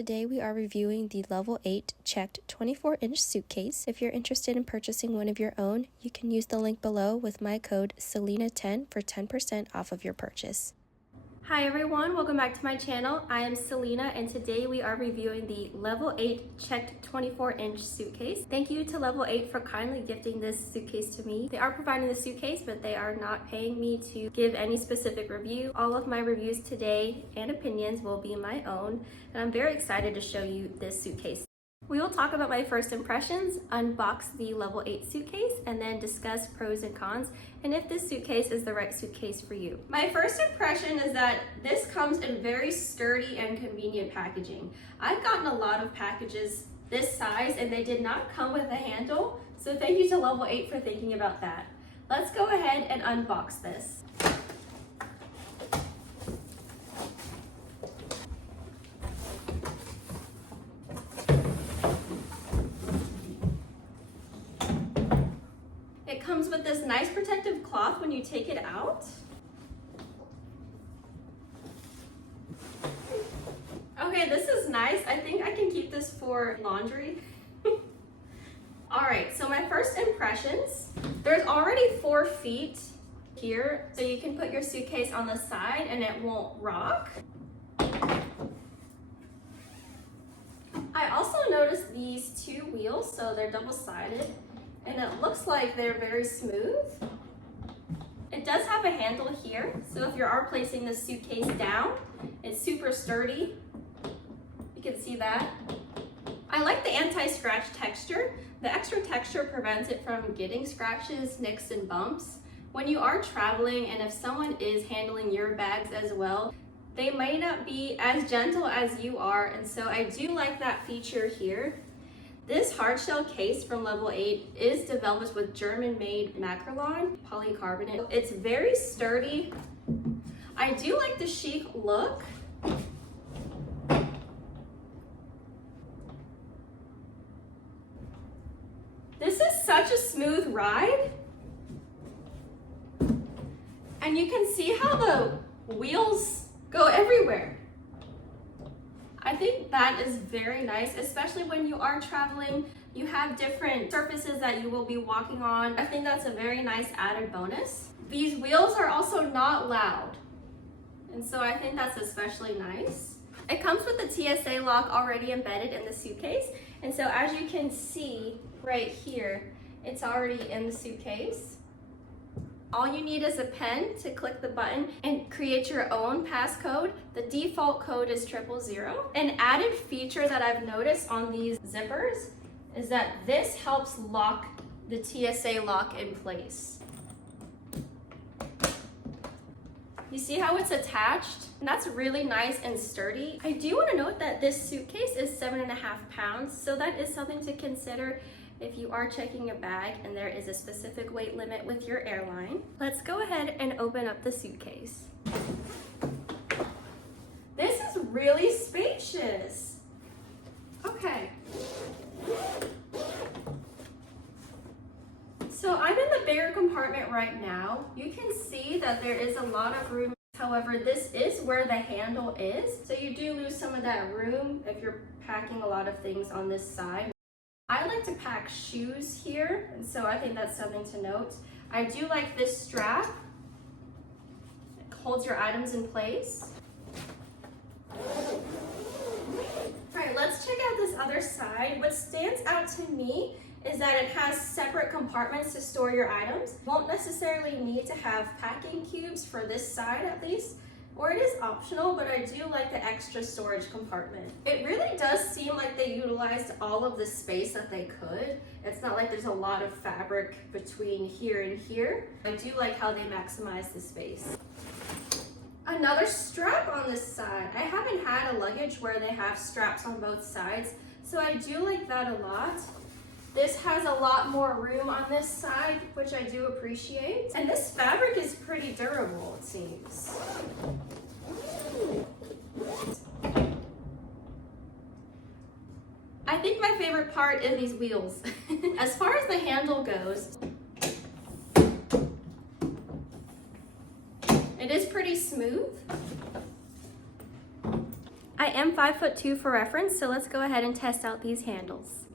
Today we are reviewing the Level8 checked 24-inch suitcase. If you're interested in purchasing one of your own, you can use the link below with my code SELENA10 for 10% off of your purchase. Hi everyone, welcome back to my channel. I am Selena and today we are reviewing the Level8 checked 24-inch suitcase. Thank you to Level8 for kindly gifting this suitcase to me. They are providing the suitcase, but they are not paying me to give any specific review. All of my reviews today and opinions will be my own, and I'm very excited to show you this suitcase. We will talk about my first impressions, unbox the Level8 suitcase, and then discuss pros and cons, and if this suitcase is the right suitcase for you. My first impression is that this comes in very sturdy and convenient packaging. I've gotten a lot of packages this size and they did not come with a handle, so thank you to Level8 for thinking about that. Let's go ahead and unbox this. It comes with this nice protective cloth when you take it out. Okay, this is nice. I think I can keep this for laundry. All right, so my first impressions. There's already 4 feet here, so you can put your suitcase on the side and it won't rock. I also noticed these 2 wheels, so they're double-sided. And it looks like they're very smooth. It does have a handle here, so if you are placing the suitcase down, it's super sturdy. You can see that. I like the anti-scratch texture. The extra texture prevents it from getting scratches, nicks, and bumps. When you are traveling and if someone is handling your bags as well, they may not be as gentle as you are, and so I do like that feature here. This hardshell case from Level8 is developed with German-made Macrolon polycarbonate. It's very sturdy. I do like the chic look. This is such a smooth ride. And you can see how the wheels go everywhere. I think that is very nice, especially when you are traveling. You have different surfaces that you will be walking on. I think that's a very nice added bonus. These wheels are also not loud, and so I think that's especially nice. It comes with the TSA lock already embedded in the suitcase, and so as you can see right here, it's already in the suitcase. All you need is a pen to click the button and create your own passcode. The default code is 000. An added feature that I've noticed on these zippers is that this helps lock the TSA lock in place. You see how it's attached? And that's really nice and sturdy. I do want to note that this suitcase is 7.5 pounds, so that is something to consider if you are checking a bag and there is a specific weight limit with your airline. Let's go ahead and open up the suitcase. This is really spacious. Okay. So I'm in the bigger compartment right now. You can see that there is a lot of room. However, this is where the handle is. So you do lose some of that room if you're packing a lot of things on this side. I like to pack shoes here, and so I think that's something to note. I do like this strap. It holds your items in place. All right, let's check out this other side. What stands out to me is that it has separate compartments to store your items. Won't necessarily need to have packing cubes for this side at least, or it is optional, but I do like the extra storage compartment. It really does seem like they utilized all of the space that they could. It's not like there's a lot of fabric between here and here. I do like how they maximize the space. Another strap on this side. I haven't had a luggage where they have straps on both sides, so I do like that a lot. This has a lot more room on this side, which I do appreciate. And this fabric is pretty durable, it seems. I think my favorite part is these wheels. As far as the handle goes, it is pretty smooth. I am 5'2" for reference, so let's go ahead and test out these handles.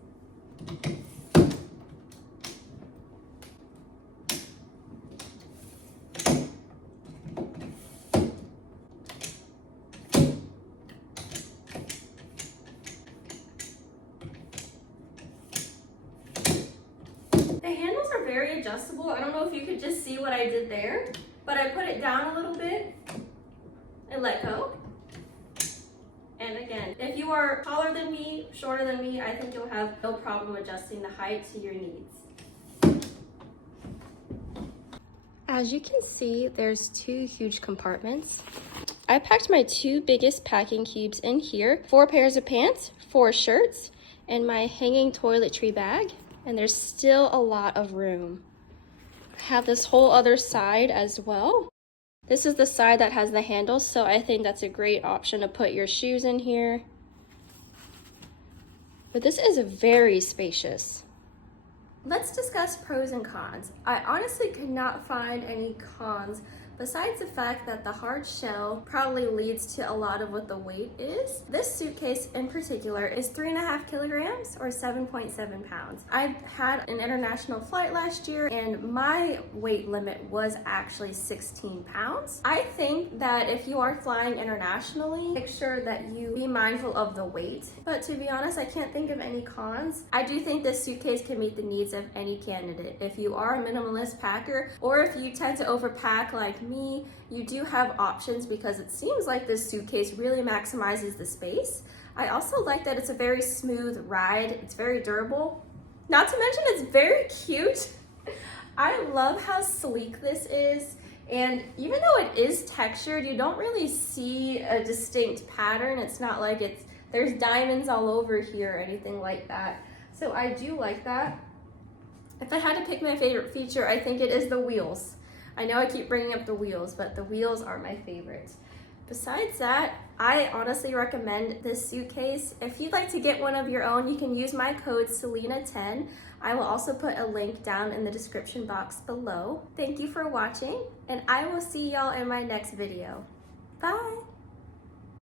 The handles are very adjustable. I don't know if you could just see what I did there, but I put it down a little bit and let go. And again, if you are taller than me, shorter than me, I think you'll have no problem adjusting the height to your needs. As you can see, there's 2 huge compartments. I packed my 2 biggest packing cubes in here, 4 pairs of pants, 4 shirts, and my hanging toiletry bag. And there's still a lot of room. I have this whole other side as well. This is the side that has the handles, so I think that's a great option to put your shoes in here. But this is very spacious. Let's discuss pros and cons. I honestly could not find any cons besides the fact that the hard shell probably leads to a lot of what the weight is. This suitcase in particular is 3.5 kilograms or 7.7 pounds. I had an international flight last year and my weight limit was actually 16 pounds. I think that if you are flying internationally, make sure that you be mindful of the weight. But to be honest, I can't think of any cons. I do think this suitcase can meet the needs of any candidate. If you are a minimalist packer or if you tend to overpack like me, you do have options because it seems like this suitcase really maximizes the space. I also like that it's a very smooth ride. It's very durable. Not to mention it's very cute. I love how sleek this is. And even though it is textured, you don't really see a distinct pattern. It's not like there's diamonds all over here or anything like that. So I do like that. If I had to pick my favorite feature, I think it is the wheels. I know I keep bringing up the wheels, but the wheels are my favorite. Besides that, I honestly recommend this suitcase. If you'd like to get one of your own, you can use my code Selena10. I will also put a link down in the description box below. Thank you for watching, and I will see y'all in my next video. Bye!